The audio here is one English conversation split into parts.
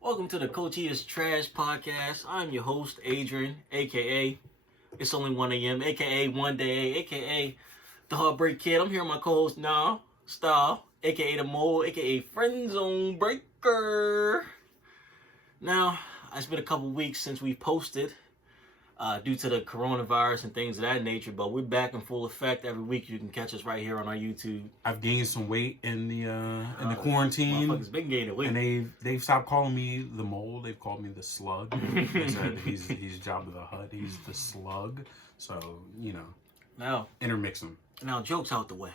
Welcome to the Coach is Trash podcast. I'm your host, Adrian, aka It's Only 1 a.m., aka One Day, aka The Heartbreak Kid. I'm here with my co-host, Nile, Style, aka The Mole, aka Friend Zone Breaker. Now, it's been a couple weeks since we posted due to the coronavirus and things of that nature, but we're back in full effect. Every week you can catch us right here on our YouTube. I've gained some weight in the quarantine. Motherfuckers been gaining weight. And they've stopped calling me the mole. They've called me the slug. They said he's Jabba the Hutt. He's the slug. So, you know, now intermix them. Now, jokes out the way.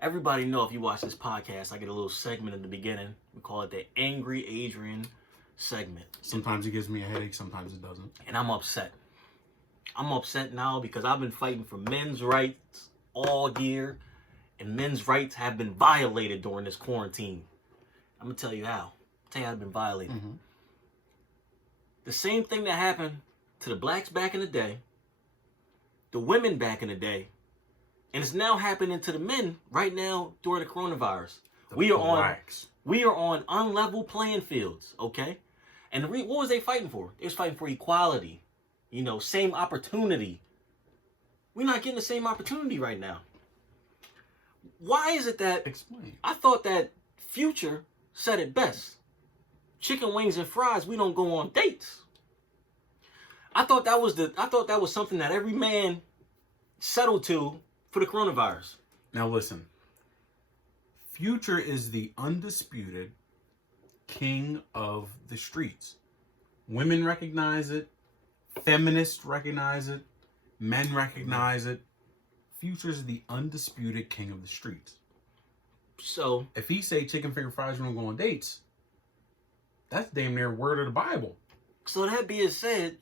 Everybody know if you watch this podcast, I get a little segment in the beginning. We call it the Angry Adrian segment. Sometimes it gives me a headache, sometimes it doesn't. And I'm upset. I'm upset now because I've been fighting for men's rights all year, and men's rights have been violated during this quarantine. I'm going to tell you how. I've been violated. Mm-hmm. The same thing that happened to the blacks back in the day, the women back in the day, and it's now happening to the men right now during the coronavirus. We are on unlevel playing fields, okay? And what was they fighting for? They was fighting for equality. You know, same opportunity. We're not getting the same opportunity right now. Why is it that... Explain. I thought that Future said it best. Chicken wings and fries, we don't go on dates. I thought that was something that every man settled to for the coronavirus. Now listen. Future is the undisputed king of the streets. Women recognize it. Feminists recognize it. Men recognize it. Future is the undisputed king of the streets. So if he say chicken finger fries, we don't go on dates, that's damn near word of the Bible. So that being said,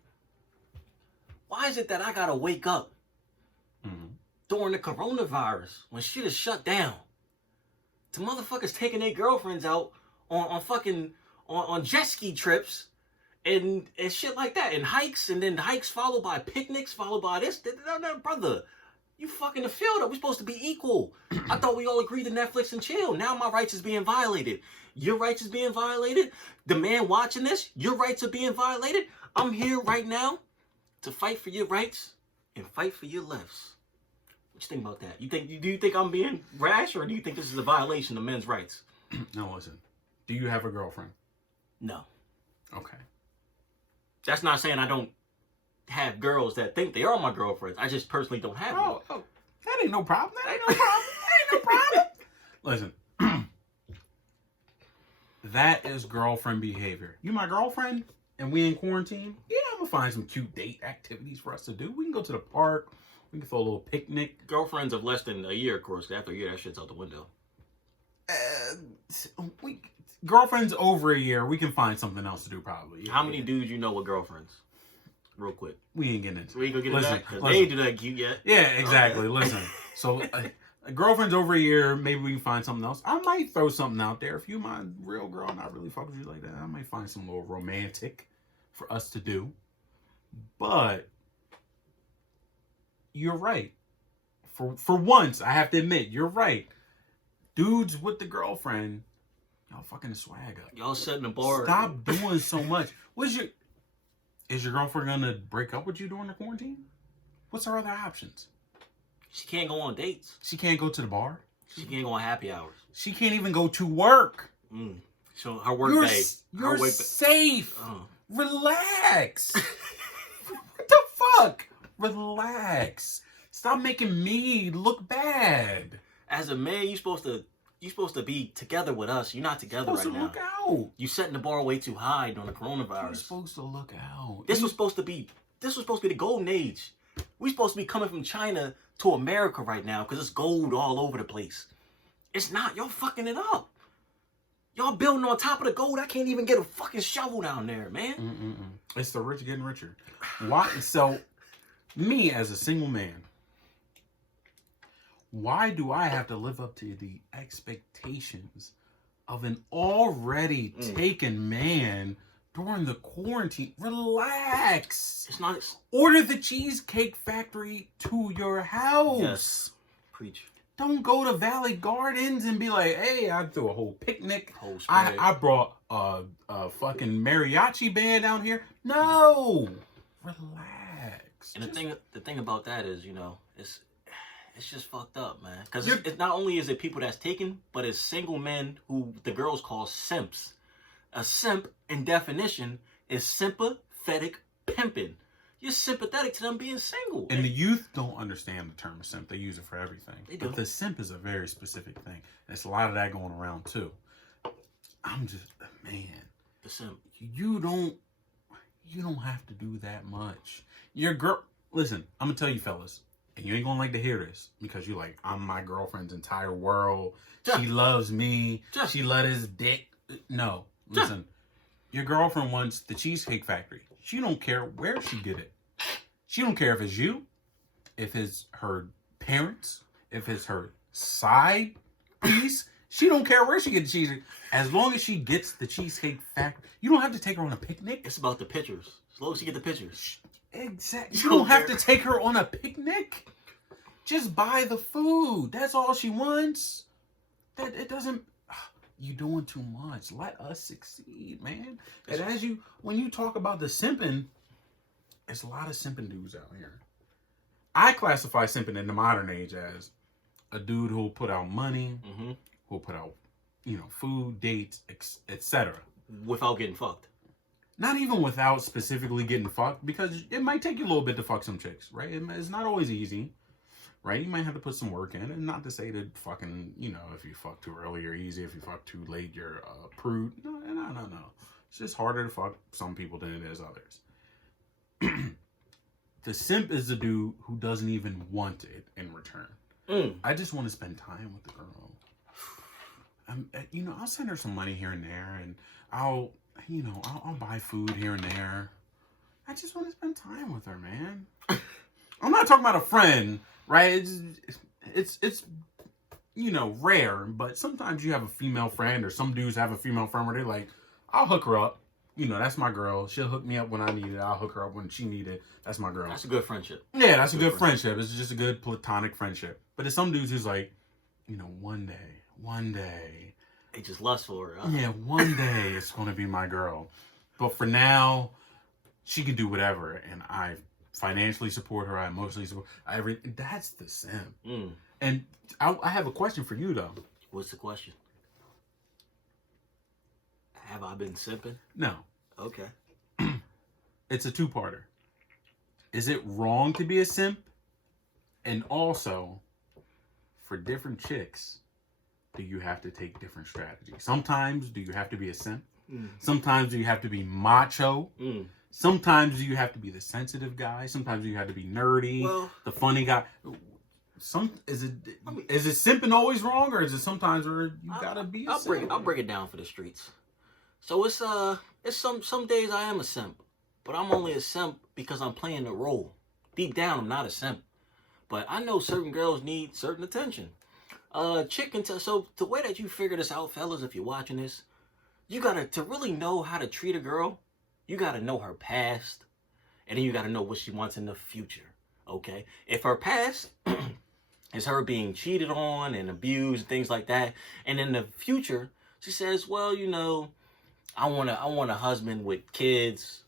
why is it that I gotta wake up during the coronavirus when shit is shut down to motherfuckers taking their girlfriends out on jet ski trips and shit like that, and hikes, and then hikes followed by picnics, followed by this? No, brother, you fucking the field up. We're supposed to be equal. I thought we all agreed to Netflix and chill. Now my rights is being violated. Your rights is being violated. The man watching this, your rights are being violated. I'm here right now to fight for your rights and fight for your lefts. What you think about that? Do you think I'm being rash, or do you think this is a violation of men's rights? Now listen, do you have a girlfriend? No. Okay. That's not saying I don't have girls that think they are my girlfriends. I just personally don't have them. Oh, that ain't no problem. That ain't no problem. Listen, that is girlfriend behavior. You my girlfriend, and we in quarantine? Yeah, I'm gonna find some cute date activities for us to do. We can go to the park. We can throw a little picnic. Girlfriends of less than a year, of course. After a year, that shit's out the window. Girlfriends over a year, we can find something else to do probably. How many dudes you know with girlfriends? Real quick. We ain't getting into it. We ain't gonna get into that? Because they ain't do that cute yet. Yeah, exactly. Okay. Listen. So, girlfriends over a year, maybe we can find something else. I might throw something out there. If you my real girl, not really fuck with you like that, I might find some little romantic for us to do. But you're right. For once, I have to admit, you're right. Dudes with the girlfriend, y'all fucking swag up. Y'all setting the bar. Stop doing so much. Is your girlfriend gonna break up with you during the quarantine? What's her other options? She can't go on dates. She can't go to the bar. She can't go on happy hours. She can't even go to work. So her work day. You're safe. Relax. What the fuck? Relax. Stop making me look bad. As a man, you're supposed to be together with us. You're not together right now. Look out. You setting the bar way too high during the coronavirus. You're supposed to look out. This was supposed to be the golden age. We're supposed to be coming from China to America right now because it's gold all over the place. It's not. Y'all fucking it up. Y'all building on top of the gold. I can't even get a fucking shovel down there, man. It's the rich getting richer. Why? So, me as a single man, why do I have to live up to the expectations of an already taken man during the quarantine? Relax. It's not. Order the Cheesecake Factory to your house. Yes. Preach. Don't go to Valley Gardens and be like, hey, I threw a whole picnic. Whole spread. I brought a fucking mariachi band down here. No. Relax. And the thing about that is, you know, it's just fucked up, man. Because it's not only is it people that's taken, but it's single men who the girls call simps. A simp, in definition, is sympathetic pimping. You're sympathetic to them being single. And the youth don't understand the term simp. They use it for everything. They do. But the simp is a very specific thing. There's a lot of that going around too. I'm just, man. The simp. You don't have to do that much. Your girl, listen, I'm gonna tell you fellas, and you ain't gonna like to hear this because you like, I'm my girlfriend's entire world. She loves me. She loves his dick. No, listen. Your girlfriend wants the Cheesecake Factory. She don't care where she get it. She don't care if it's you, if it's her parents, if it's her side piece. She don't care where she gets the cheesecake. As long as she gets the Cheesecake Factory, you don't have to take her on a picnic. It's about the pictures. As long as you get the pictures. Exactly. You don't have to take her on a picnic. Just buy the food. That's all she wants. That it doesn't. You doing too much. Let us succeed, man. And when you talk about the simping, there's a lot of simping dudes out here. I classify simping in the modern age as a dude who'll put out money, who'll put out, you know, food, dates, etc. Without getting fucked. Not even without specifically getting fucked, because it might take you a little bit to fuck some chicks, right? It's not always easy. Right? You might have to put some work in. And not to say that fucking, you know, if you fuck too early, you're easy. If you fuck too late, you're a prude. No. It's just harder to fuck some people than it is others. The simp is the dude who doesn't even want it in return. I just want to spend time with the girl. You know, I'll send her some money here and there. And I'll buy food here and there. I just want to spend time with her, man. I'm not talking about a friend. Right, it's you know, rare, but sometimes you have a female friend, or some dudes have a female friend where they're like, I'll hook her up. You know, that's my girl. She'll hook me up when I need it. I'll hook her up when she need it. That's my girl. That's a good friendship. Yeah, that's a good friendship. It's just a good platonic friendship. But there's some dudes who's like, you know, one day. They just lust for her. Huh? Yeah, one day it's gonna be my girl. But for now, she can do whatever, and I financially support her, I emotionally support her. That's the simp. And I have a question for you, though. What's the question? Have I been simping? No. Okay. It's a two-parter. Is it wrong to be a simp? And also, for different chicks, do you have to take different strategies? Sometimes, do you have to be a simp? Sometimes, do you have to be macho? Sometimes you have to be the sensitive guy. Sometimes you have to be nerdy, the funny guy. Is it simping always wrong, or is it sometimes where you gotta be? I'll break it down for the streets. So it's some days I am a simp, but I'm only a simp because I'm playing the role. Deep down, I'm not a simp, but I know certain girls need certain attention. So the way that you figure this out, fellas, if you're watching this, you to really know how to treat a girl. You got to know her past, and then you got to know what she wants in the future, okay? If her past is her being cheated on and abused and things like that, and in the future, she says, well, you know, I want a husband with kids,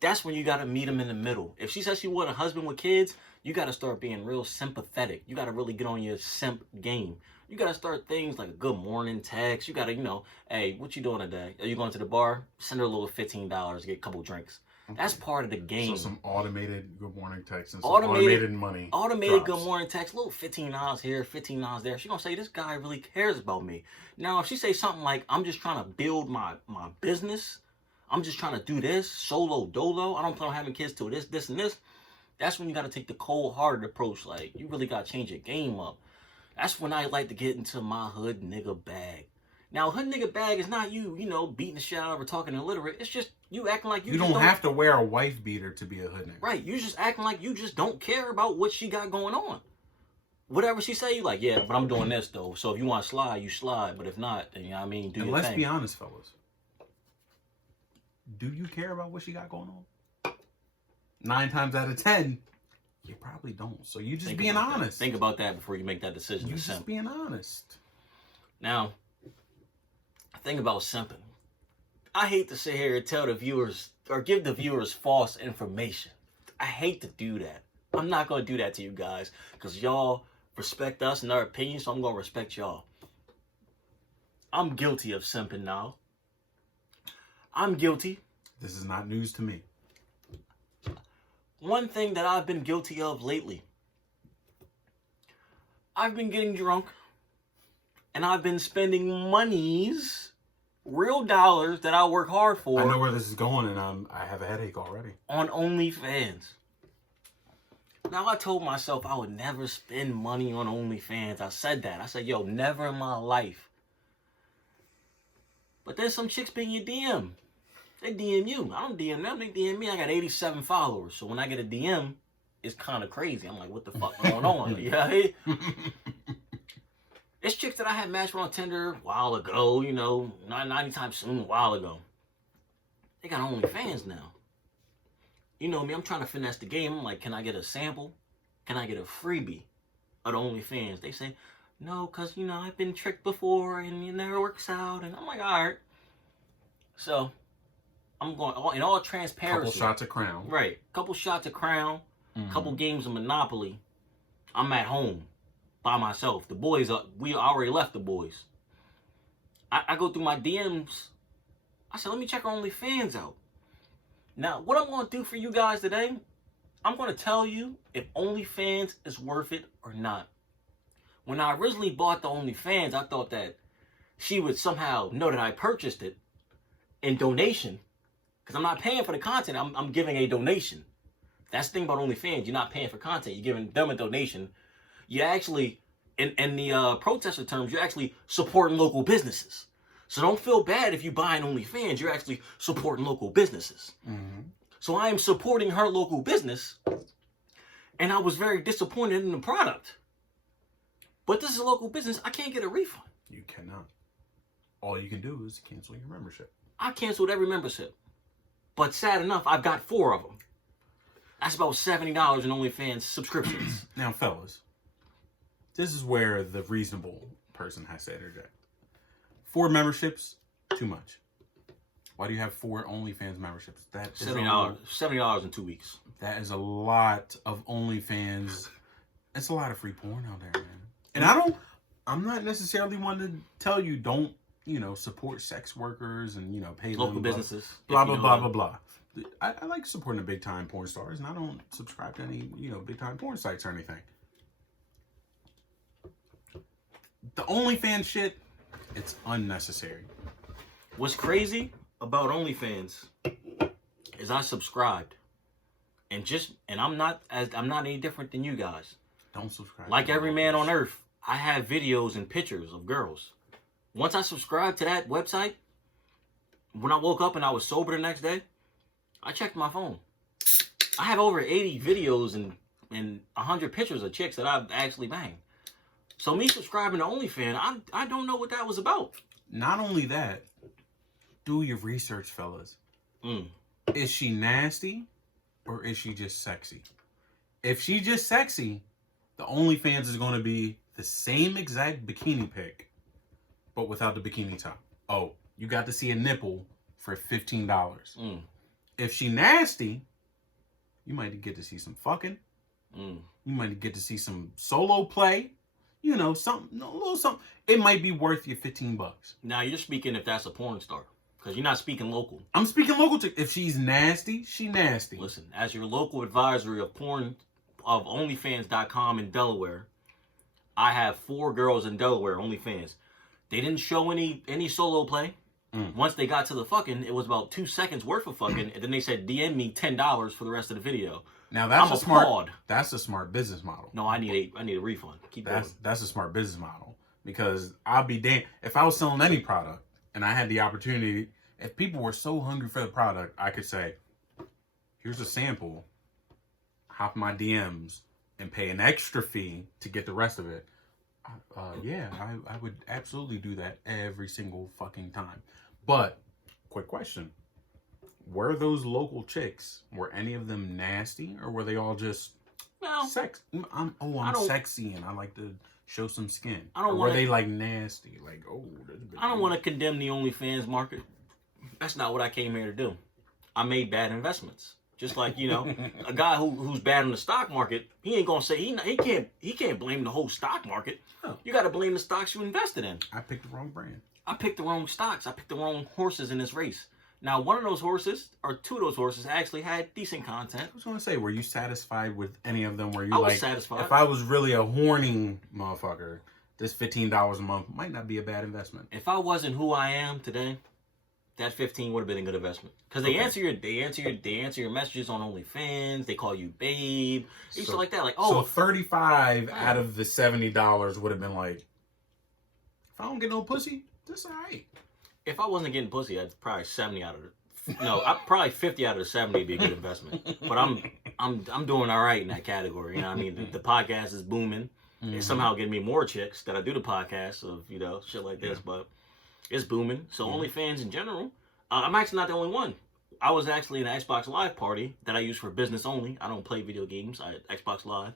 that's when you got to meet him in the middle. If she says she want a husband with kids, you got to start being real sympathetic. You got to really get on your simp game. You got to start things like a good morning text. You got to, you know, hey, what you doing today? Are you going to the bar? Send her a little $15 to get a couple drinks. Okay. That's part of the game. So some automated good morning text and some automated money. Automated good morning text, a little $15 here, $15 there. She's going to say, this guy really cares about me. Now, if she say something like, I'm just trying to build my business. I'm just trying to do this, solo dolo. I don't plan on having kids till this, and this. That's when you got to take the cold-hearted approach. Like, you really got to change your game up. That's when I like to get into my hood nigga bag. Now, hood nigga bag is not you, you know, beating the shit out of her, talking illiterate. It's just you acting like you don't have to wear a wife beater to be a hood nigga. Right. You just acting like you just don't care about what she got going on. Whatever she say, you like, yeah, but I'm doing this, though. So if you want to slide, you slide. But if not, then, you know what I mean, do your thing. And let's be honest, fellas. Do you care about what she got going on? 9 times out of 10, You probably don't. So you just being honest. Think about that before you make that decision. You just being honest. Now, think about simping. I hate to sit here and tell the viewers or give the viewers false information. I hate to do that. I'm not going to do that to you guys because y'all respect us and our opinions, so I'm going to respect y'all. I'm guilty of simping now. I'm guilty. This is not news to me. One thing that I've been guilty of lately, I've been getting drunk and I've been spending monies, real dollars that I work hard for. I know where this is going and I have a headache already. On OnlyFans. Now, I told myself I would never spend money on OnlyFans. I said that. I said, yo, never in my life. But then some chicks be in your DM. They DM you. I don't DM them. They DM me. I got 87 followers. So when I get a DM, it's kind of crazy. I'm like, what the fuck going on? You know? It's chicks that I had matched on Tinder a while ago, you know, not anytime soon, a while ago. They got OnlyFans now. You know me, I'm trying to finesse the game. I'm like, can I get a sample? Can I get a freebie of the OnlyFans? They say, no, because, you know, I've been tricked before and it never works out. And I'm like, all right. So, I'm going, in all transparency. Couple shots of Crown. Right. Couple shots of Crown. Couple games of Monopoly. I'm at home by myself. The boys, we already left the boys. I go through my DMs. I said, let me check our OnlyFans out. Now, what I'm going to do for you guys today, I'm going to tell you if OnlyFans is worth it or not. When I originally bought the OnlyFans, I thought that she would somehow know that I purchased it in donation. Because I'm not paying for the content, I'm giving a donation. That's the thing about OnlyFans, you're not paying for content, you're giving them a donation. You're actually, in the protester terms, you're actually supporting local businesses. So don't feel bad if you buy an OnlyFans, you're actually supporting local businesses. So I am supporting her local business, and I was very disappointed in the product. But this is a local business, I can't get a refund. You cannot. All you can do is cancel your membership. I canceled every membership. But sad enough, I've got 4 of them. That's about $70 in OnlyFans subscriptions. Now, fellas, this is where the reasonable person has to interject. 4 memberships, too much. Why do you have 4 OnlyFans memberships? That is $70 in 2 weeks. That is a lot of OnlyFans. It's a lot of free porn out there, man. And I'm not necessarily one to tell you don't, you know, support sex workers and, you know, pay local them businesses. Blah, blah, blah, blah, blah. I like supporting the big time porn stars, and I don't subscribe to any, you know, big time porn sites or anything. The OnlyFans shit, it's unnecessary. What's crazy about OnlyFans is I subscribed, and I'm not any different than you guys. Don't subscribe. Like every man on earth, I have videos and pictures of girls. Once I subscribed to that website, when I woke up and I was sober the next day, I checked my phone. I have over 80 videos and 100 pictures of chicks that I've actually banged. So me subscribing to OnlyFans, I don't know what that was about. Not only that, do your research, fellas. Is she nasty or is she just sexy? If she's just sexy, the OnlyFans is going to be the same exact bikini pic, but without the bikini top. Oh, you got to see a nipple for $15. If she nasty, you might get to see some fucking. You might get to see some solo play. You know, something, a little something. It might be worth your $15. Now you're speaking if that's a porn star, because you're not speaking local. I'm speaking local. If she's nasty, she nasty. Listen, as your local advisory of porn, of OnlyFans.com in Delaware, I have 4 girls in Delaware, OnlyFans. They didn't show any solo play. Once they got to the fucking, it was about 2 seconds worth of fucking, and then they said DM me $10 for the rest of the video. Now that's That's a smart business model. No, I need a refund. Keep going. That's a smart business model, because I'll be damned if I was selling any product and I had the opportunity. If people were so hungry for the product, I could say, "Here's a sample. Hop my DMs and pay an extra fee to get the rest of it." Yeah, I would absolutely do that every single fucking time. But, quick question. Were those local chicks, were any of them nasty, or were they all just No. Sex. I'm sexy and I like to show some skin. I don't want. Or are they like nasty? Like, I don't want to condemn the OnlyFans market. That's not what I came here to do. I made bad investments. Just like, you know, a guy who's bad in the stock market, he ain't gonna say he can't blame the whole stock market. Oh. You got to blame the stocks you invested in. I picked the wrong brand. I picked the wrong stocks. I picked the wrong horses in this race. Now, one of those horses, or two of those horses, actually had decent content. I was going to say, were you satisfied with any of them? Were you I was satisfied. If I was really a horny motherfucker, this $15 a month might not be a bad investment. If I wasn't who I am today, that 15 would have been a good investment. Because they answer your messages on OnlyFans. They call you babe. It's like that. Like, so 35 out of the $70 would have been like, if I don't get no pussy, this is all right. If I wasn't getting pussy, I'd probably 70 out of it. No, probably 50 out of the 70 would be a good investment. But I'm doing all right in that category. You know what I mean? The podcast is booming. Mm-hmm. It's somehow getting me more chicks that I do the podcast of, you know, shit like this. But it's booming. So OnlyFans in general, I'm actually not the only one. I was actually in an Xbox Live party that I use for business only. I don't play video games. I Xbox Live.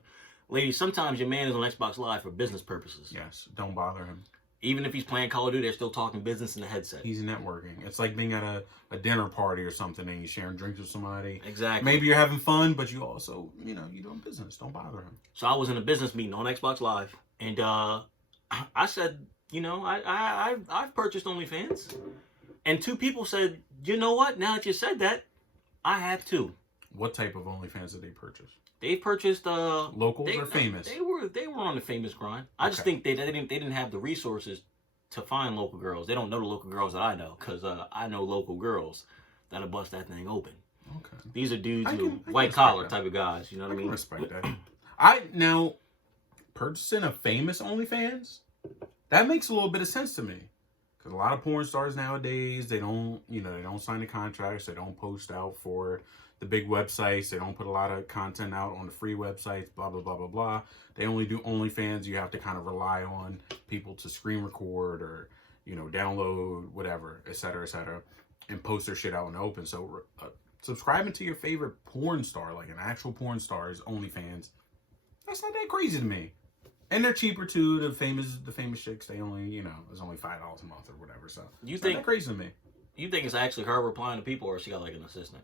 Ladies, sometimes your man is on Xbox Live for business purposes. Yes, don't bother him. Even if he's playing Call of Duty, they're still talking business in the headset. He's networking. It's like being at a dinner party or something and you're sharing drinks with somebody. Exactly. Maybe you're having fun, but you also, you know, you're doing business. Don't bother him. So I was in a business meeting on Xbox Live, and I said, you know, I've purchased OnlyFans. And two people said, you know what? Now that you said that, I have too. What type of OnlyFans did they purchase? They purchased locals or famous? They were on the famous grind. I just think they didn't have the resources to find local girls. They don't know the local girls that I know, because I know local girls that'll bust that thing open. Okay. These are dudes white collar type of guys. You know what I mean? Respect that. Now purchasing a famous OnlyFans, that makes a little bit of sense to me. Because a lot of porn stars nowadays, they don't sign the contracts. They don't post out for the big websites. They don't put a lot of content out on the free websites, blah, blah, blah, blah, blah. They only do OnlyFans. You have to kind of rely on people to screen record or, you know, download, whatever, et cetera, and post their shit out in the open. So subscribing to your favorite porn star, like an actual porn star's OnlyFans, that's not that crazy to me. And they're cheaper too. The famous chicks, they only, you know, it's only $5 a month or whatever. So it's not that crazy to me. You think it's actually her replying to people, or she got like an assistant?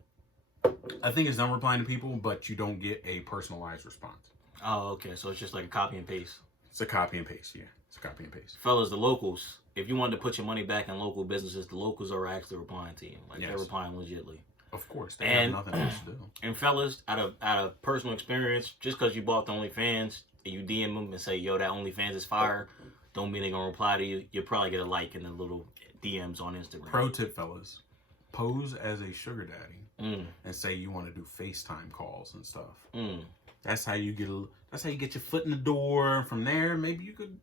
I think it's them replying to people, but you don't get a personalized response. Oh, okay. So it's just like a copy and paste. It's a copy and paste, yeah. It's a copy and paste. Fellas, the locals, if you wanted to put your money back in local businesses, the locals are actually replying to you. Like, they're replying legitly. Of course. They have nothing else to do. And fellas, out of personal experience, just because you bought the OnlyFans and you DM them and say, yo, that OnlyFans is fire, don't mean they're going to reply to you. You'll probably get a like in the little DMs on Instagram. Pro tip, fellas. Pose as a sugar daddy. And say you want to do FaceTime calls and stuff. That's how you get your foot in the door. From there, maybe you could,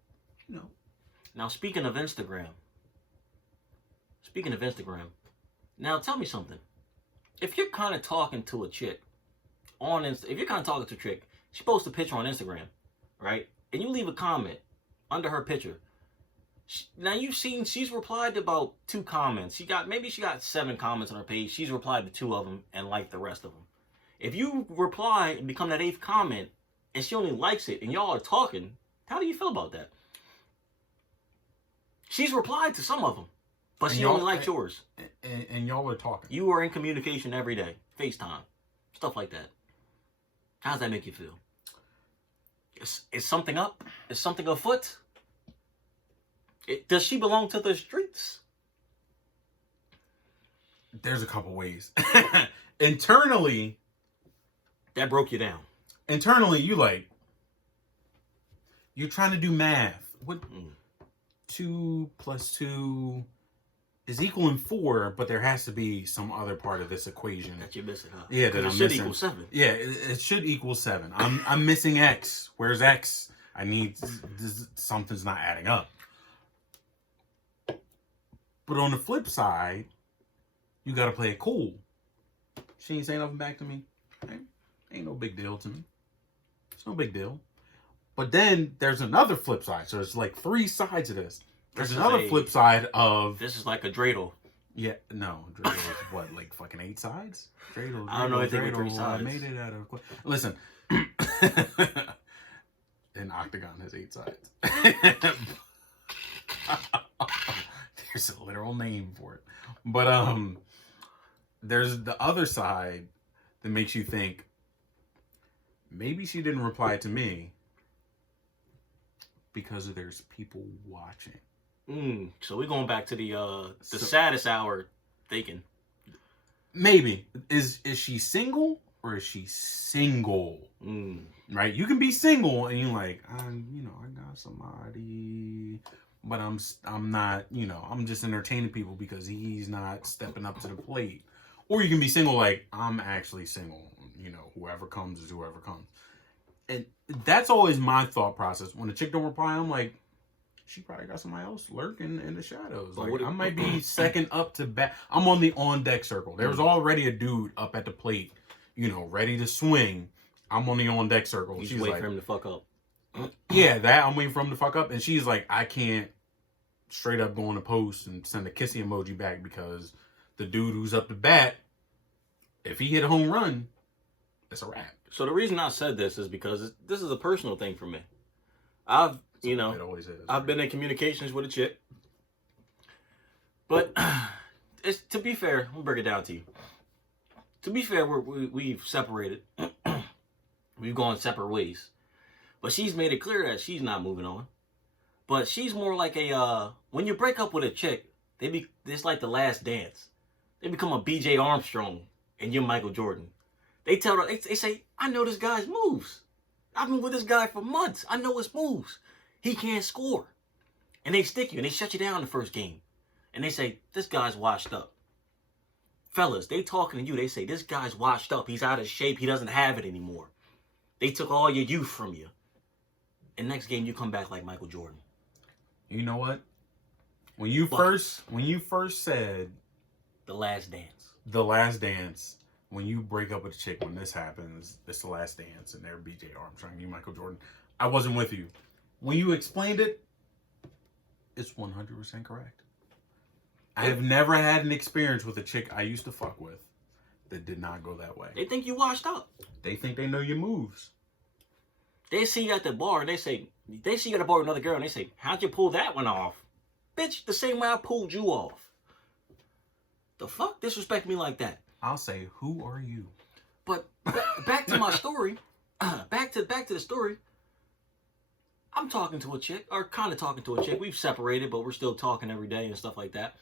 you know. Now, speaking of Instagram. Now, tell me something. If you're kind of talking to a chick she posts a picture on Instagram, right? And you leave a comment under her picture. Now you've seen she's replied to about 2 comments. She got 7 comments on her page. She's replied to 2 of them and liked the rest of them. If you reply and become that 8th comment and she only likes it and y'all are talking, how do you feel about that? She's replied to some of them, but she only likes yours. And y'all are talking. You are in communication every day. FaceTime. Stuff like that. How does that make you feel? Is something up? Is something afoot? Does she belong to the streets? There's a couple ways. Internally, that broke you down. Internally, you're trying to do math. What 2 + 2 is equaling 4, but there has to be some other part of this equation that you're missing, huh? Yeah, that I'm missing. It should equal 7. Yeah, it should equal 7. I'm missing X. Where's X? I need something's not adding up. But on the flip side, you got to play it cool. She ain't saying nothing back to me. Ain't no big deal to me. It's no big deal. But then there's another flip side. So it's like 3 sides of this. There's another flip side of... This is like a dreidel. Yeah, no. Dreidel is what, like fucking 8 sides? Dreidel, I don't know anything with 3 sides. I made it out of... Listen. An octagon has 8 sides. There's a literal name for it. But there's the other side that makes you think maybe she didn't reply to me because there's people watching. So we're going back to the saddest hour thinking. Maybe. Is she single or is she single? Right? You can be single and you're like, I got somebody, but I'm not, I'm just entertaining people because he's not stepping up to the plate. Or you can be single like, I'm actually single. Whoever comes is whoever comes. And that's always my thought process. When a chick don't reply, I'm like, she probably got somebody else lurking in the shadows. Like, I might be second up to bat. I'm on the on-deck circle. There was already a dude up at the plate, ready to swing. I'm on the on-deck circle. She's waiting for him to fuck up. Yeah, I'm waiting for him to fuck up. And she's like, I can't straight up go on a post and send a kissy emoji back because the dude who's up to bat, if he hit a home run, it's a wrap. So the reason I said this is because this is a personal thing for me. It always is. I've been in communications with a chick. But to be fair, I'll break it down to you. To be fair, we've separated. We've gone separate ways. But she's made it clear that she's not moving on. But she's more like when you break up with a chick, it's like the last dance. They become a BJ Armstrong and you're Michael Jordan. They tell her, they say, I know this guy's moves. I've been with this guy for months. I know his moves. He can't score. And they stick you and they shut you down the first game. And they say, this guy's washed up. Fellas, they talking to you. They say, this guy's washed up. He's out of shape. He doesn't have it anymore. They took all your youth from you. And next game, you come back like Michael Jordan. You know what? When you first said the last dance, when you break up with a chick, when this happens, it's the last dance, and they're BJ Armstrong, you Michael Jordan. I wasn't with you. When you explained it, it's 100% correct. I have never had an experience with a chick I used to fuck with that did not go that way. They think you washed up. They think they know your moves. They see you at the bar and they see you at the bar with another girl and they say, how'd you pull that one off? Bitch, the same way I pulled you off. The fuck disrespect me like that? I'll say, who are you? But back to my story. Back to the story. I'm talking to a chick, or kind of talking to a chick. We've separated, but we're still talking every day and stuff like that.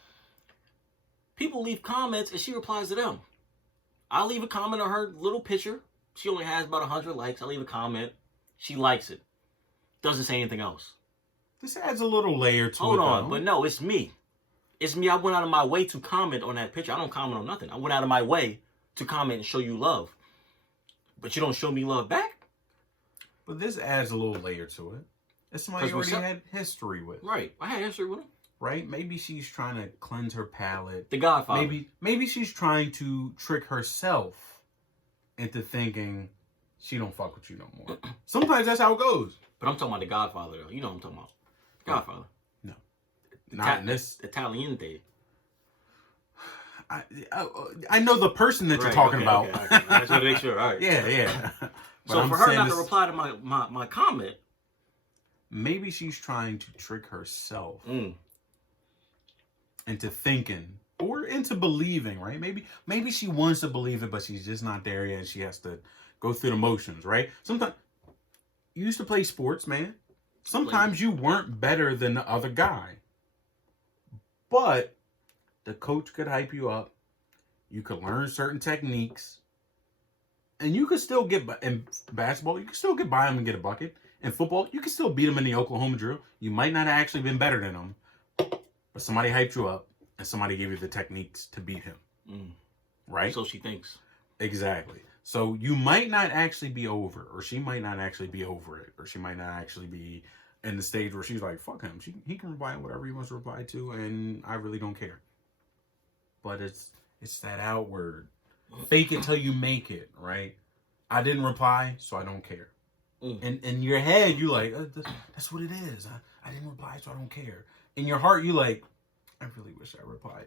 People leave comments and she replies to them. I leave a comment on her little picture. She only has about 100 likes. I leave a comment. She likes it. Doesn't say anything else. This adds a little layer to it. Hold on, but no, it's me. It's me. I went out of my way to comment on that picture. I don't comment on nothing. I went out of my way to comment and show you love. But you don't show me love back? But this adds a little layer to it. It's somebody you already had history with. Right. I had history with him. Right? Maybe she's trying to cleanse her palate. The Godfather. Maybe she's trying to trick herself into thinking she don't fuck with you no more. Sometimes that's how it goes. But I'm talking about the Godfather, though. You know what I'm talking about. Godfather. No. Not in this. Italian thing. I know the person that you're talking about. Okay. I just want to make sure. All right. Yeah. So for her not to reply to my comment. Maybe she's trying to trick herself into thinking or into believing, right? Maybe she wants to believe it, but she's just not there yet. She has to go through the motions, right? Sometimes you used to play sports, man. Sometimes you weren't better than the other guy, but the coach could hype you up. You could learn certain techniques, and you could still get in basketball. You could still get by him and get a bucket. In football, you can still beat him in the Oklahoma drill. You might not have actually been better than him, but somebody hyped you up and somebody gave you the techniques to beat him. Right? So she thinks. Exactly. So you might not actually be over, or she might not actually be over it, or she might not actually be in the stage where she's like, fuck him. He can reply whatever he wants to reply to, and I really don't care. But it's that outward. Fake it till you make it, right? I didn't reply, so I don't care. And in your head, you like, that's what it is. I didn't reply, so I don't care. In your heart, you like, I really wish I replied.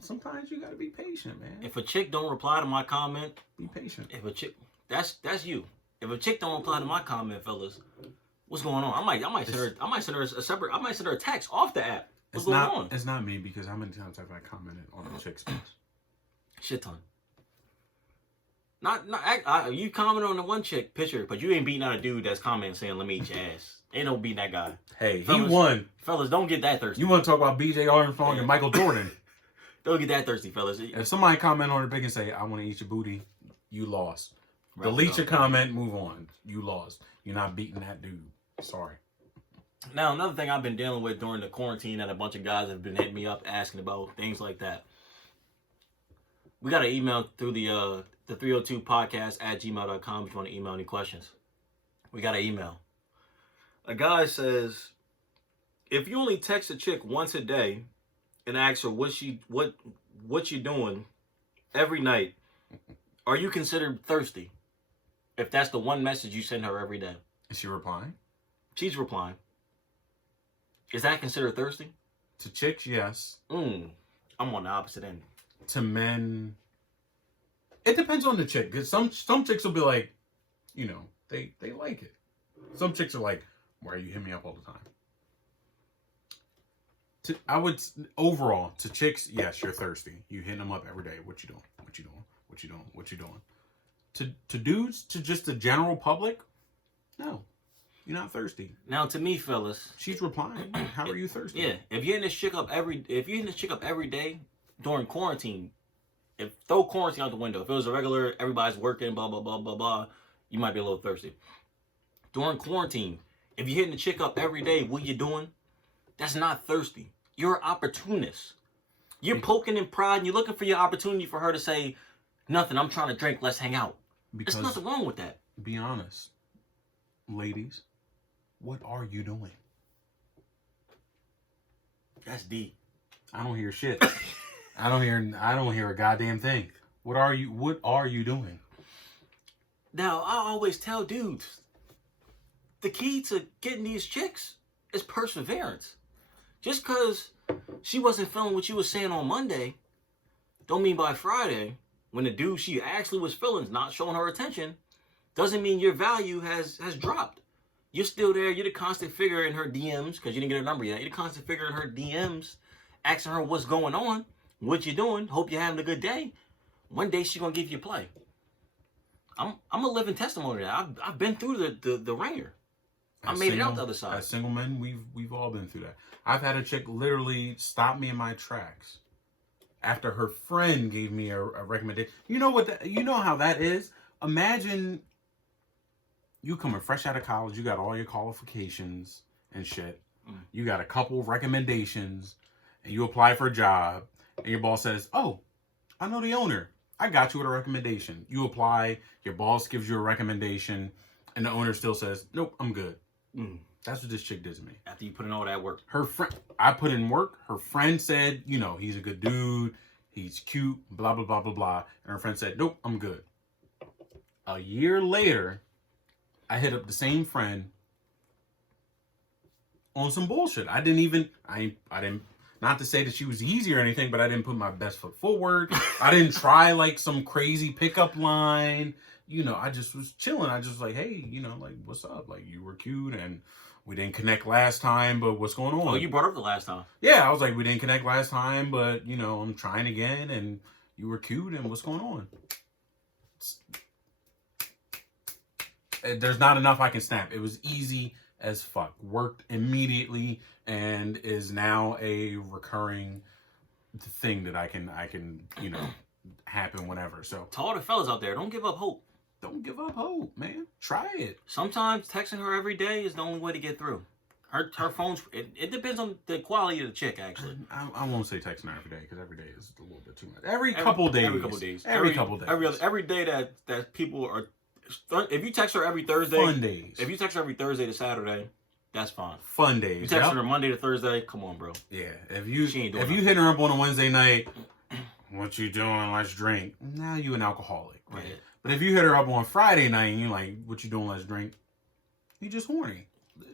Sometimes you gotta be patient, man. If a chick don't reply to my comment, be patient. If a chick, that's you. If a chick don't reply to my comment, fellas, what's going on? I might send her a separate. I might send her a text off the app. What's going on? It's not me, because how many times have I commented on a chick's post? Shit ton. You comment on the one chick picture, but you ain't beating out a dude that's commenting saying, "Let me eat your ass." Ain't no beating that guy. Hey, fellas, he won. Fellas, don't get that thirsty. You want to talk about B.J. Armstrong and Michael Jordan? Don't get that thirsty, fellas. If somebody comment on the pic and say, "I want to eat your booty," you lost. Delete your comment, move on. You lost. You're not beating that dude. Sorry. Now, another thing I've been dealing with during the quarantine that a bunch of guys have been hitting me up asking about, things like that. We got an email through the 302podcast@gmail.com if you want to email any questions. We got an email. A guy says, if you only text a chick once a day and ask her what you doing every night, are you considered thirsty? If that's the one message you send her every day. Is she replying? She's replying. Is that considered thirsty? To chicks, yes. I'm on the opposite end. To men, it depends on the chick. Because some chicks will be like, you know, they like it. Some chicks are like, why are you hitting me up all the time? I would, overall, to chicks, yes, you're thirsty. You hitting them up every day. What you doing? What you doing? What you doing? What you doing? To dudes, to just the general public, no. You're not thirsty. Now, to me, fellas, she's replying. How are you thirsty? Yeah, if you're hitting this chick up every day during quarantine, throw quarantine out the window. If it was a regular, everybody's working, blah blah blah blah blah, you might be a little thirsty. During quarantine, if you're hitting the chick up every day, what you doing? That's not thirsty. You're an opportunist. You're poking in pride, and you're looking for your opportunity for her to say, "Nothing. I'm trying to drink. Let's hang out." There's nothing wrong with that. Be honest, ladies. What are you doing? That's deep. I don't hear shit. I don't hear a goddamn thing. What are you doing? Now, I always tell dudes, the key to getting these chicks is perseverance. Just because she wasn't feeling what you were saying on Monday, don't mean by Friday, when the dude she actually was feeling is not showing her attention, doesn't mean your value has dropped. You're still there. You're the constant figure in her DMs, because you didn't get her number yet. You're the constant figure in her DMs, asking her what's going on, what you doing, hope you're having a good day. One day she's going to give you play. I'm a living testimony to that. I've been through the ringer. I made it out the other side. As single men, we've all been through that. I've had a chick literally stop me in my tracks after her friend gave me a recommendation. You know how that is? Imagine you coming fresh out of college, you got all your qualifications and shit. You got a couple of recommendations, and you apply for a job, and your boss says, "Oh, I know the owner. I got you with a recommendation." You apply, your boss gives you a recommendation, and the owner still says, "Nope, I'm good." That's what this chick did to me. After you put in all that work. I put in work. Her friend said, he's a good dude. He's cute, blah, blah, blah, blah, blah. And her friend said, "Nope, I'm good." A year later, I hit up the same friend on some bullshit. I didn't, not to say that she was easy or anything, but I didn't put my best foot forward. I didn't try like some crazy pickup line. I just was chilling. I just was like, "Hey, like, what's up? Like, you were cute and we didn't connect last time, but what's going on?" Oh, you brought up the last time. Yeah, I was like, "We didn't connect last time, but, I'm trying again and you were cute and what's going on?" There's not enough I can snap. It was easy as fuck. Worked immediately and is now a recurring thing that I can happen whenever. So to all the fellas out there, don't give up hope. Don't give up hope, man. Try it. Sometimes texting her every day is the only way to get through. Her phone's, it depends on the quality of the chick, actually. I won't say texting her every day, because every day is a little bit too much. Every couple days. Every couple days. Every day that people are, if you text her every Thursday. Fun days. If you text her every Thursday to Saturday, that's fine. Fun days. You text her Monday to Thursday, come on, bro. Yeah. If you hit her up on a Wednesday night, "What you doing? Let's drink." Now you an alcoholic. Right? Yeah. But if you hit her up on Friday night and you're like, "What you doing? Let's drink," you just horny.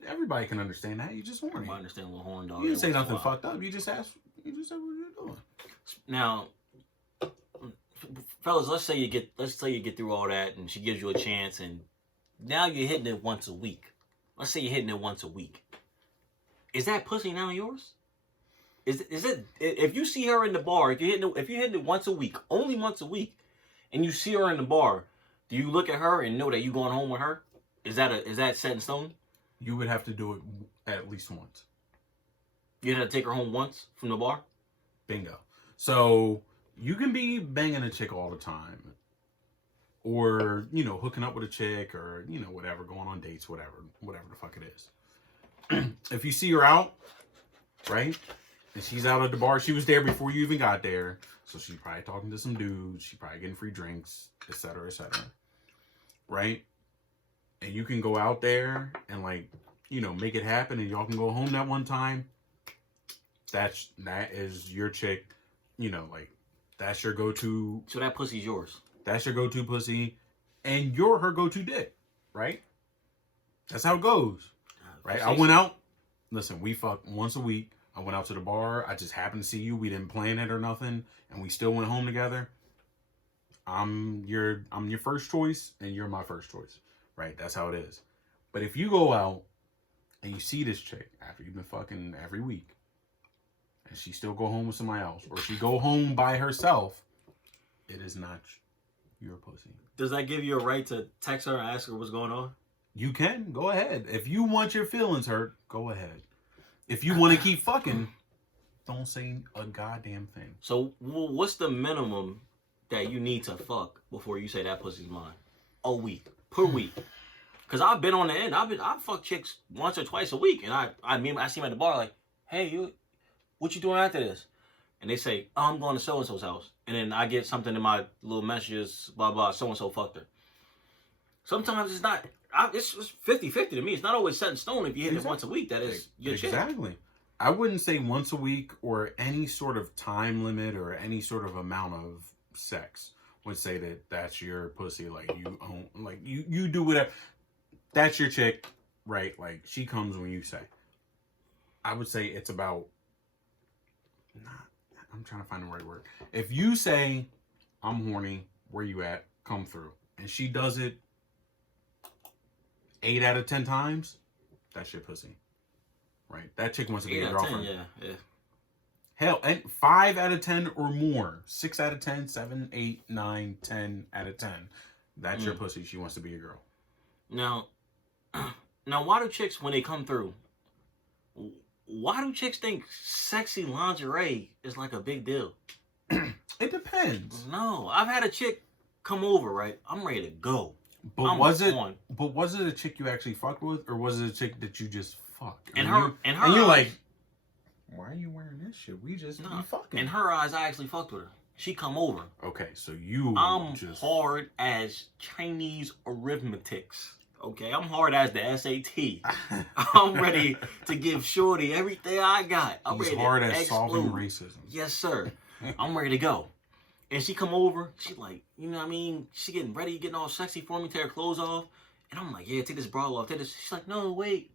Everybody can understand that. You just horny. I understand a little horn dog. You didn't say nothing fucked up. You just said what you're doing. Now, fellas, let's say you get through all that and she gives you a chance and now you're hitting it once a week. Let's say you're hitting it once a week. Is that pussy now yours? Is it if you see her in the bar, if you're hitting it once a week, only once a week, and you see her in the bar, do you look at her and know that you going home with her? Is that set in stone? You would have to do it at least once. You had to take her home once from the bar? Bingo. So you can be banging a chick all the time. Or, you know, hooking up with a chick or, you know, whatever, going on dates, whatever the fuck it is. If you see her out, right? And she's out at the bar, she was there before you even got there. So she's probably talking to some dudes. She's probably getting free drinks, etc., etc. Right? And you can go out there and, like, you know, make it happen and y'all can go home that one time. That is your chick, you know, like, that's your go-to. So that pussy's yours. That's your go-to pussy. And you're her go-to dick, right? That's how it goes, right? I went out. Listen, we fuck once a week. I went out to the bar. I just happened to see you. We didn't plan it or nothing. And we still went home together. I'm your first choice and you're my first choice, right? That's how it is. But if you go out and you see this chick after you've been fucking every week and she still go home with somebody else or she go home by herself, it is not your pussy. Does that give you a right to text her and ask her what's going on? You can. Go ahead. If you want your feelings hurt, go ahead. If you want to keep fucking, don't say a goddamn thing. So what's the minimum that you need to fuck before you say that pussy's mine? A week. Per week. Because I've been on the end. I've fucked chicks once or twice a week. And I see them at the bar like, hey, what you doing after this? And they say, oh, I'm going to so-and-so's house. And then I get something in my little messages, blah, blah, so-and-so fucked her. Sometimes it's not, it's 50-50 to me. It's not always set in stone if you hit it once a week. That is your chick. Exactly. I wouldn't say once a week or any sort of time limit or any sort of amount of sex would say that that's your pussy. Like you own, like you do whatever. That's your chick, right? Like she comes when you say. I would say it's about, I'm trying to find the right word. If you say, I'm horny, where you at? Come through. And she does it 8 out of 10 times, that's your pussy. Right? That chick wants to be your girlfriend. 10, yeah. Hell, and 5 out of 10 or more. 6 out of 10, 7, 8, 9, 10 out of 10. That's your pussy. She wants to be your girl. Now, why do chicks, when they come through, why do chicks think sexy lingerie is like a big deal? It depends. No, I've had a chick come over, right? I'm ready to go. But was it a chick you actually fucked with, or was it a chick that you just fucked? And you're like, why are you wearing this shit? We just be fucking. In her eyes, I actually fucked with her. She come over. Okay, so you I'm hard as Chinese arithmetics. Okay, I'm hard as the SAT. I'm ready to give Shorty everything I got. I'm ready hard to as explode. solving racism. Yes, sir. I'm ready to go. And she come over. She like, you know what I mean? She getting ready, getting all sexy for me, take her clothes off. And I'm like, yeah, take this bra off. Take this. She's like, no, wait.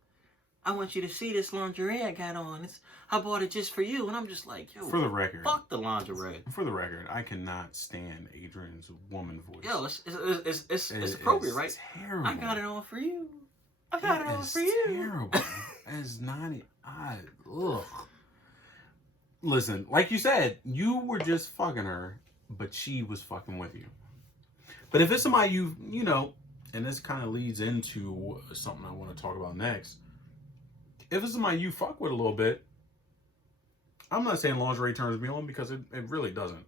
I want you to see this lingerie I got on. I bought it just for you. And I'm just like, yo. For the record. Fuck the lingerie. For the record, I cannot stand Adrian's woman voice. Yo, it's appropriate, right? Terrible. I got it all for you. I got it all for you. Terrible. It's not. Ugh. Listen, like you said, you were just fucking her, but she was fucking with you. But if it's somebody you know, and this kind of leads into something I want to talk about next. If it's somebody you fuck with a little bit, I'm not saying lingerie turns me on because it really doesn't.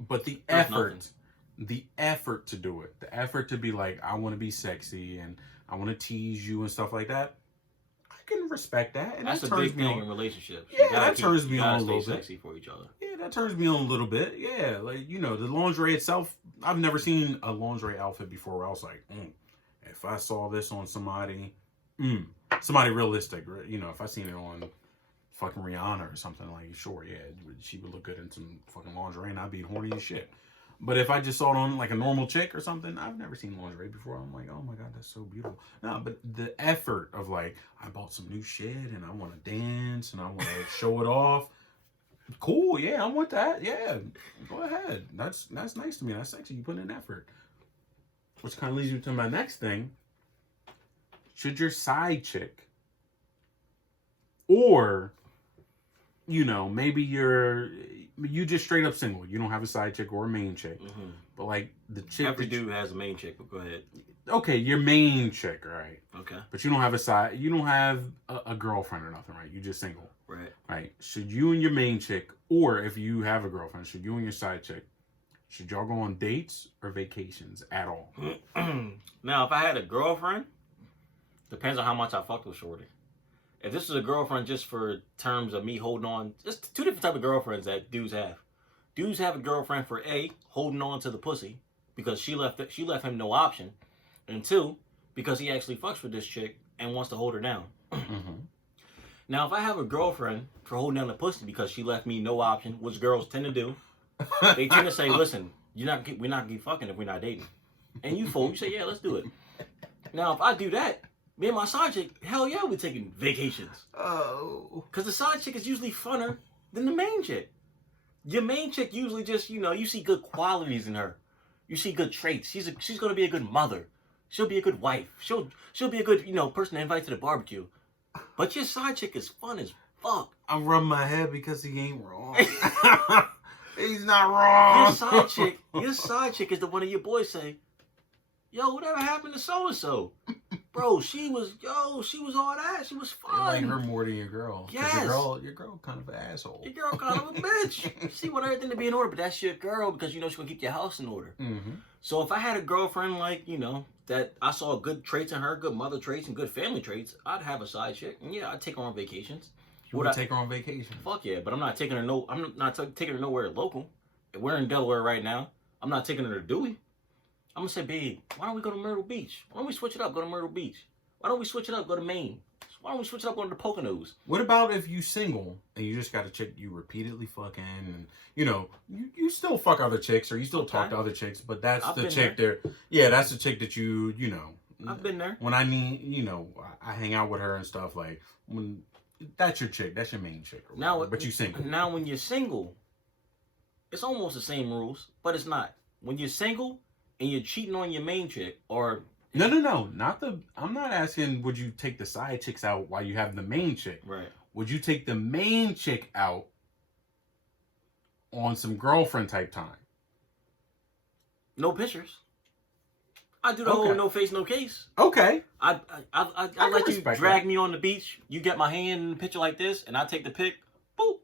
But the effort to do it, the effort to be like, I want to be sexy and I want to tease you and stuff like that, I can respect that. And that's that a turns big me thing on. in relationships. Yeah, that turns me on a little bit. Sexy for each other. Yeah, that turns me on a little bit. Yeah, like, you know, the lingerie itself, I've never seen a lingerie outfit before where I was like, if I saw this on somebody realistic, you know, if I seen it on fucking Rihanna or something, like, sure, yeah, she would look good in some fucking lingerie and I'd be horny as shit. But if I just saw it on like a normal chick or something, I've never seen lingerie before. I'm like, oh my God, that's so beautiful. No, but the effort of like, I bought some new shit and I want to dance and I want to show it off. Cool, yeah, I want that. Yeah, go ahead. That's nice to me. That's sexy. You put in effort. Which kind of leads me to my next thing. should your side chick, or, you know, maybe you just straight up single. You don't have a side chick or a main chick. Mm-hmm. But like the chick. Every dude has a main chick, but go ahead. Okay, your main chick, right? Okay. But you don't have a girlfriend or nothing, right? You just single. Right. Right. Should you and your main chick, or if you have a girlfriend, should you and your side chick, should y'all go on dates or vacations at all? Now, if I had a girlfriend, depends on how much I fucked with shorty. If this is a girlfriend just for terms of me holding on, just two different type of girlfriends that dudes have. Dudes have a girlfriend for A, holding on to the pussy because she left him no option, and 2, because he actually fucks with this chick and wants to hold her down. Mm-hmm. Now, if I have a girlfriend for holding down the pussy because she left me no option, which girls tend to do, they tend to say, "Listen, we're not gonna keep fucking if we're not dating." And you fool, you say, "Yeah, let's do it." Now, if I do that, me and my side chick, hell yeah, we're taking vacations. Oh. Because the side chick is usually funner than the main chick. Your main chick usually just, you know, you see good qualities in her. You see good traits. She's going to be a good mother. She'll be a good wife. She'll be a good, you know, person to invite to the barbecue. But your side chick is fun as fuck. I'm rubbing my head because he ain't wrong. He's not wrong. Your side chick is the one of your boys say, "Yo, whatever happened to so-and-so? Bro, she was all that. She was fun." You like her more than your girl. Yes. Your girl kind of an asshole. Your girl kind of a bitch. She want everything to be in order, but that's your girl because you know she's going to keep your house in order. Mm-hmm. So if I had a girlfriend like, you know, that I saw good traits in her, good mother traits and good family traits, I'd have a side chick. And yeah, I'd take her on vacations. You would take her on vacation? Fuck yeah, but I'm not taking her taking her nowhere local. If we're in Delaware right now, I'm not taking her to Dewey. I'm going to say, "Babe, why don't we go to Myrtle Beach? Why don't we switch it up, go to Myrtle Beach? Why don't we switch it up, go to Maine? Why don't we switch it up, go to the Poconos?" What about if you single and you just got a chick you repeatedly fucking, and, you know, you still fuck other chicks or you still talk to other chicks, but that's the chick there. Yeah, that's the chick that you know. I've been there. When I need, you know, I hang out with her and stuff, like, when that's your chick, that's your main chick. Now, but you single. Now, when you're single, it's almost the same rules, but it's not. When you're single and you're cheating on your main chick, or No, I'm not asking would you take the side chicks out while you have the main chick. Right. Would you take the main chick out on some girlfriend type time? No pictures. I do the whole no face, no case. Okay. I let you drag me on the beach. You get my hand in the picture like this, and I take the pic. Boop.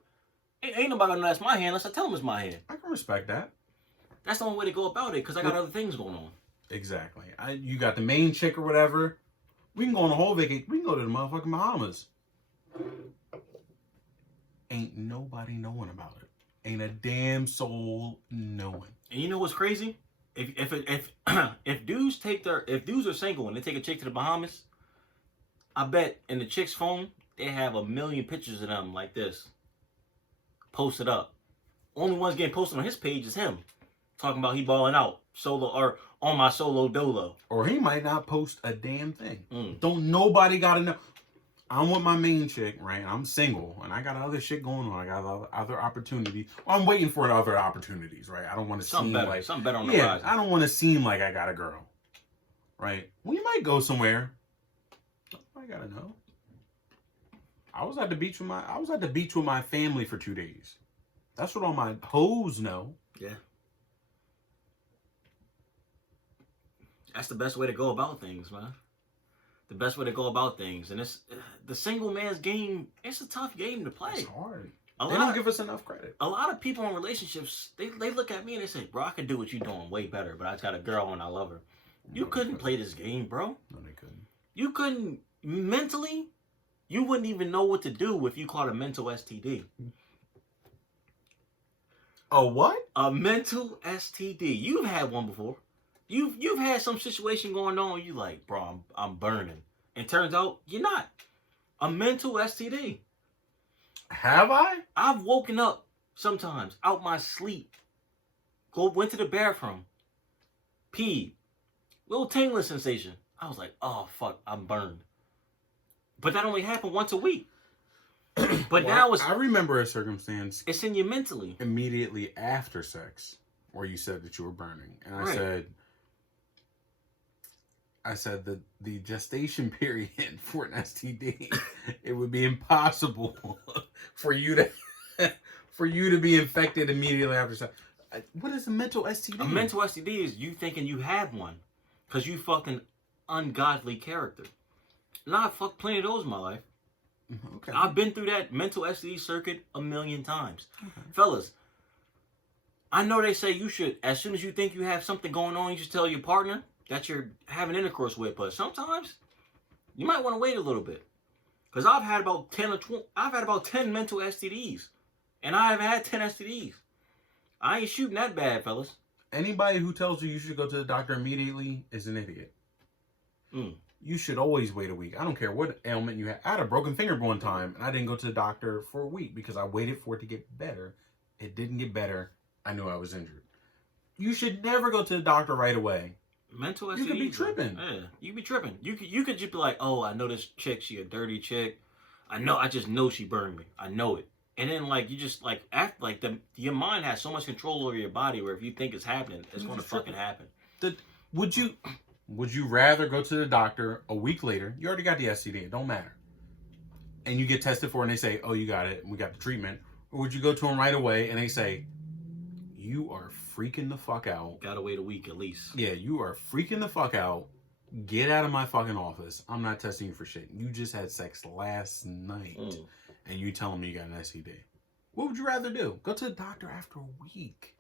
Ain't nobody gonna know that's my hand unless I tell them it's my hand. I can respect that. That's the only way to go about it, because I got other things going on. Exactly. You got the main chick or whatever. We can go on a whole vacation. We can go to the motherfucking Bahamas. Ain't nobody knowing about it. Ain't a damn soul knowing. And you know what's crazy? If dudes are single and they take a chick to the Bahamas, I bet in the chick's phone they have 1 million pictures of them like this, posted up. Only one's getting posted on his page is him, talking about he balling out solo or on my solo dolo. Or he might not post a damn thing. Don't nobody gotta know. I'm with my main chick, right? I'm single, and I got other shit going on. I got other opportunities. Well, I'm waiting for other opportunities, right? I don't want to seem like something better on the horizon. I don't want to seem like I got a girl, right? We might go somewhere. I gotta know. I was at the beach with my family for 2 days. That's what all my hoes know. Yeah. That's the best way to go about things, man. The best way to go about things. And it's the single man's game. It's a tough game to play. It's hard. They don't give us enough credit. A lot of people in relationships, they look at me and they say, "Bro, I can do what you're doing way better, but I just got a girl and I love her." You couldn't play this game, bro. No, they couldn't. You couldn't. Mentally, you wouldn't even know what to do if you caught a mental STD. A what? A mental STD. You've had one before. You've had some situation going on. You like, "Bro, I'm burning," and turns out you're not. A mental STD. Have I? I've woken up sometimes out my sleep. Went to the bathroom. Peed. Little tingling sensation. I was like, "Oh fuck, I'm burned." But that only happened once a week. But now I remember a circumstance. It's in you mentally. Immediately after sex, where you said that you were burning, and I said, I said that the gestation period for an STD, it would be impossible for you to be infected immediately after sex. What is a mental STD? A mental STD is you thinking you have one because you fucking ungodly character. And I fucked plenty of those in my life. Okay. I've been through that mental STD circuit a million times. Okay. Fellas, I know they say you should, as soon as you think you have something going on, you should tell your partner that you're having intercourse with. But sometimes you might want to wait a little bit. Because I've had about 10 mental STDs. And I have had 10 STDs. I ain't shooting that bad, fellas. Anybody who tells you should go to the doctor immediately is an idiot. You should always wait a week. I don't care what ailment you had. I had a broken finger one time, and I didn't go to the doctor for a week because I waited for it to get better. It didn't get better. I knew I was injured. You should never go to the doctor right away. Mental STDs. You could be tripping. Yeah, you could be tripping. You could just be like, oh, I know this chick. She a dirty chick. I just know she burned me. I know it. And then, like, you just, like, act like your mind has so much control over your body where if you think it's happening, it's going to fucking happen. Would you rather go to the doctor a week later? You already got the STD. It don't matter. And you get tested for it and they say, oh, you got it. And we got the treatment. Or would you go to them right away and they say, you are freaking the fuck out. Gotta wait a week at least. Yeah, you are freaking the fuck out. Get out of my fucking office. I'm not testing you for shit. You just had sex last night. And you telling me you got an STD. What would you rather do? Go to the doctor after a week.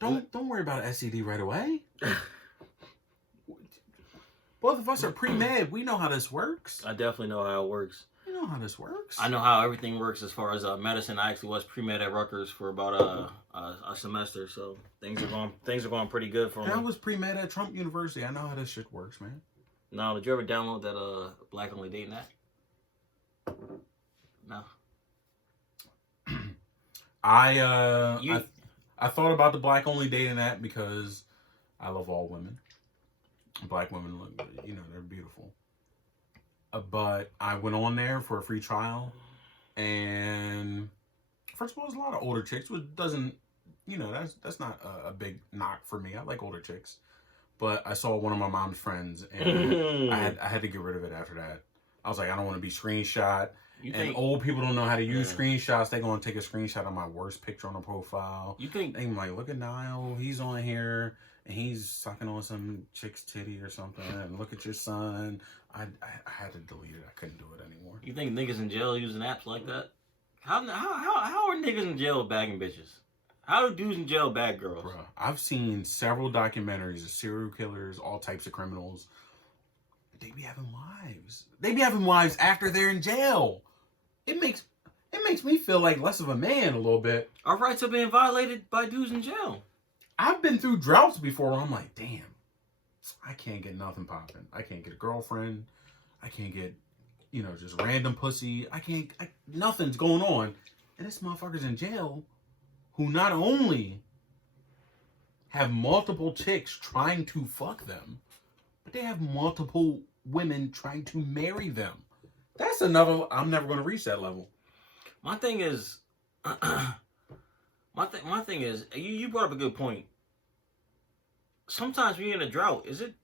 Don't worry about an STD right away. Both of us are pre-med. We know how this works. I definitely know how it works. You know how this works. I know how everything works as far as medicine. I actually was pre-med at Rutgers for about a semester, so things are going pretty good for me. I was pre-med at Trump University. I know how this shit works, man. No, did you ever download that Black Only Dating app? No. I thought about the Black Only Dating app because I love all women. Black women look, they're beautiful. But I went on there for a free trial, and first of all, there's a lot of older chicks, which doesn't, that's not a big knock for me. I like older chicks, but I saw one of my mom's friends, and I had to get rid of it after that. I was like, I don't want to be screenshot. And old people don't know how to use screenshots. They're going to take a screenshot of my worst picture on a profile. They're like, look at Nile. He's on here, and he's sucking on some chick's titty or something. And look at your son. I had to delete it. I couldn't do it anymore. You think niggas in jail using apps like that? How are niggas in jail bagging bitches? How do dudes in jail bag girls? Bruh, I've seen several documentaries of serial killers, all types of criminals. They be having wives. They be having wives after they're in jail. It makes me feel like less of a man a little bit. Our rights are being violated by dudes in jail. I've been through droughts before where I'm like, damn, I can't get nothing popping. I can't get a girlfriend. I can't get, just random pussy. Nothing's going on. And this motherfucker's in jail who not only have multiple chicks trying to fuck them, but they have multiple women trying to marry them. That's another. I'm never going to reach that level. My thing is, you brought up a good point. Sometimes when you're in a drought, is it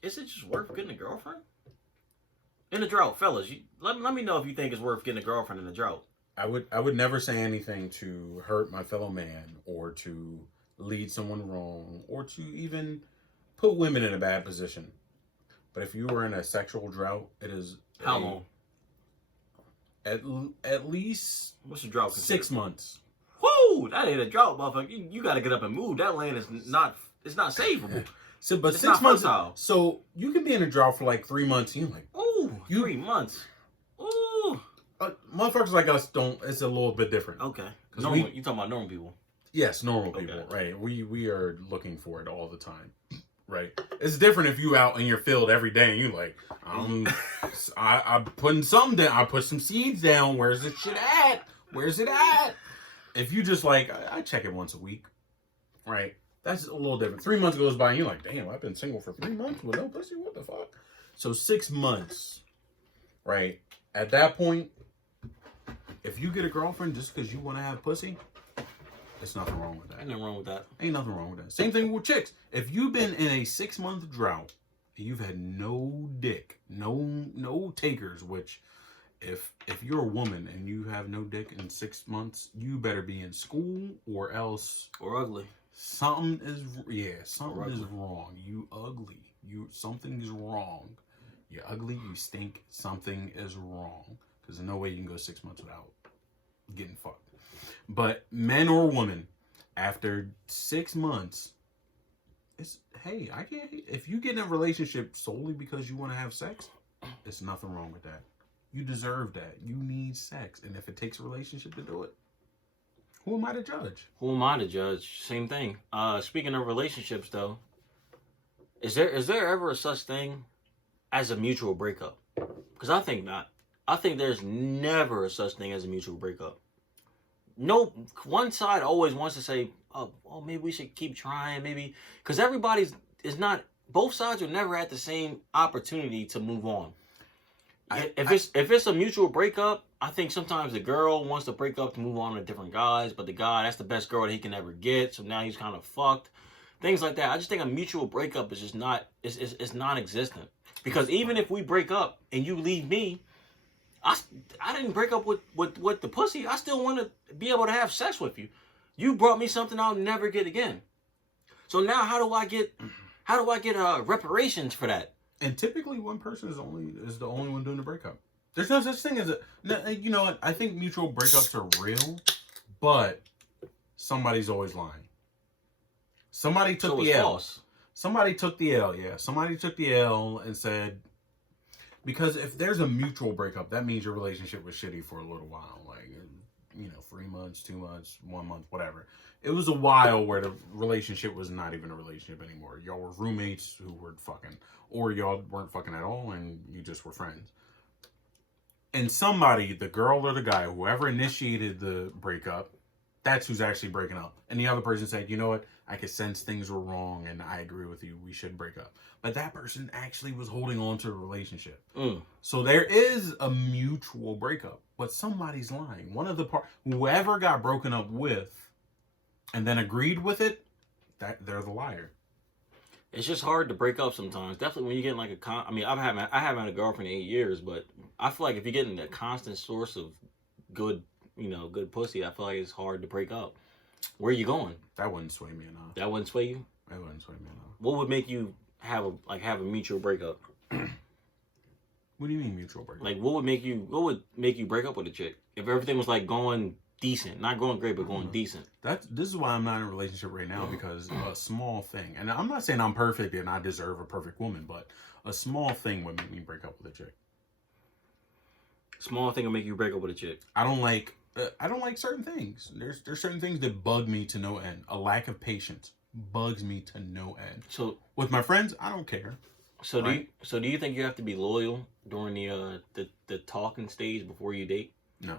just worth getting a girlfriend? In a drought, fellas, let me know if you think it's worth getting a girlfriend in a drought. I would never say anything to hurt my fellow man or to lead someone wrong or to even put women in a bad position. But if you were in a sexual drought, it is how long? At least what's the drought? 6 months. Whoa, that ain't a drought, motherfucker. You got to get up and move. That land is not savable. So, but it's 6 months. Fertile. So you can be in a drought for like 3 months. And you're like, ooh, 3 months. Ooh. Motherfuckers like us don't. It's a little bit different. Okay. You talking about normal people? Yes, normal people. Right. We are looking for it all the time. Right. It's different if you out in your field every day and you like, I'm putting something down. I put some seeds down. Where's this shit at? Where's it at? If you just like, I check it once a week. Right. That's a little different. 3 months goes by and you're like, damn, I've been single for 3 months with no pussy. What the fuck? So 6 months. Right. At that point, if you get a girlfriend just because you want to have pussy, It's nothing wrong with that. Ain't nothing wrong with that. Ain't nothing wrong with that. Same thing with chicks. If you've been in a 6-month drought, you've had no dick, no takers, which if you're a woman and you have no dick in 6 months, you better be in school or else ugly. Something is wrong. You ugly. Something's wrong. You're ugly, you stink, something is wrong. Because there's no way you can go 6 months without getting fucked. But men or women, after 6 months, hey, I can't. If you get in a relationship solely because you want to have sex, there's nothing wrong with that. You deserve that. You need sex, and if it takes a relationship to do it, who am I to judge? Who am I to judge? Same thing. Speaking of relationships, though, is there ever a such thing as a mutual breakup? Because I think not. I think there's never a such thing as a mutual breakup. No, one side always wants to say, oh, maybe we should keep trying, maybe. Because both sides are never at the same opportunity to move on. If it's a mutual breakup, I think sometimes the girl wants to break up to move on to different guys, but the guy, that's the best girl that he can ever get, so now he's kind of fucked. Things like that. I just think a mutual breakup is just it's non-existent. Because even if we break up and you leave me, I didn't break up with the pussy. I still want to be able to have sex with you. You brought me something I'll never get again. So now how do I get reparations for that? And typically one person is the only one doing the breakup. There's no such thing as you know what? I think mutual breakups are real, but somebody's always lying. Somebody took the L. False. Somebody took the L, yeah. Somebody took the L and said, because if there's a mutual breakup, that means your relationship was shitty for a little while. Like, 3 months, 2 months, 1 month, whatever. It was a while where the relationship was not even a relationship anymore. Y'all were roommates who were fucking. Or y'all weren't fucking at all and you just were friends. And somebody, the girl or the guy, whoever initiated the breakup, that's who's actually breaking up. And the other person said, you know what? I could sense things were wrong and I agree with you. We should break up. But that person actually was holding on to a relationship. So there is a mutual breakup. But somebody's lying. Whoever got broken up with and then agreed with it, they're the liar. It's just hard to break up sometimes. Definitely when you get like I haven't had a girlfriend in 8 years, but I feel like if you're getting a constant source of good pussy, I feel like it's hard to break up. Where are you going? That wouldn't sway me enough. That wouldn't sway you? That wouldn't sway me enough. What would make you have a mutual breakup? What do you mean mutual breakup? Like what would make you break up with a chick? If everything was like going decent, not going great, but going decent. This is why I'm not in a relationship right now, because a small thing, and I'm not saying I'm perfect and I deserve a perfect woman, but a small thing would make me break up with a chick. Small thing will make you break up with a chick. I don't like certain things. There's certain things that bug me to no end. A lack of patience bugs me to no end. So with my friends, I don't care. So right? do you think you have to be loyal during the talking stage before you date? No.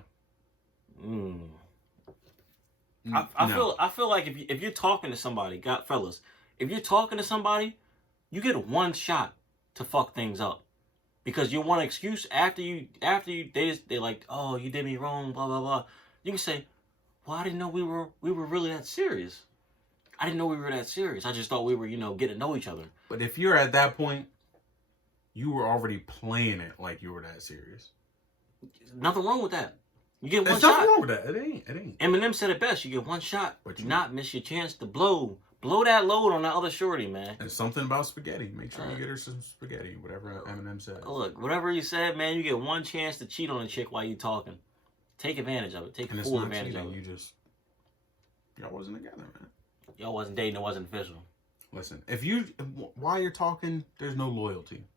I feel like if you're talking to somebody, fellas, if you're talking to somebody, you get one shot to fuck things up, because you want an excuse after you they like, oh, you did me wrong, blah blah blah. You can say, well, I didn't know we were really that serious. I didn't know we were that serious. I just thought we were getting to know each other. But if you're at that point, you were already playing it like you were that serious. Nothing wrong with that. You get one shot. There's nothing wrong with that. It ain't. Eminem said it best. You get one shot. But do not miss your chance to blow that load on that other shorty, man. And something about spaghetti. Make sure you get her some spaghetti. Whatever Eminem said. Look, whatever he said, man. You get one chance to cheat on a chick while you talking. Take advantage of it. Take full advantage of it. Y'all wasn't together, man. Y'all wasn't dating. It wasn't official. Listen, while you're talking, there's no loyalty.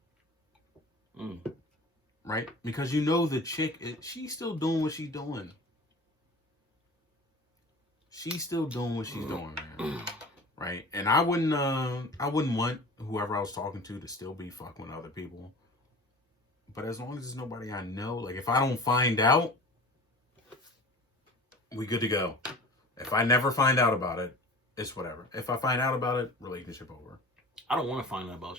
Right? Because the chick, she's still doing what she's doing. She's still doing what she's doing, man. Right? And I wouldn't want whoever I was talking to still be fucking with other people. But as long as there's nobody I know, like if I don't find out, we good to go. If I never find out about it, it's whatever. If I find out about it, relationship over. I don't want to find out about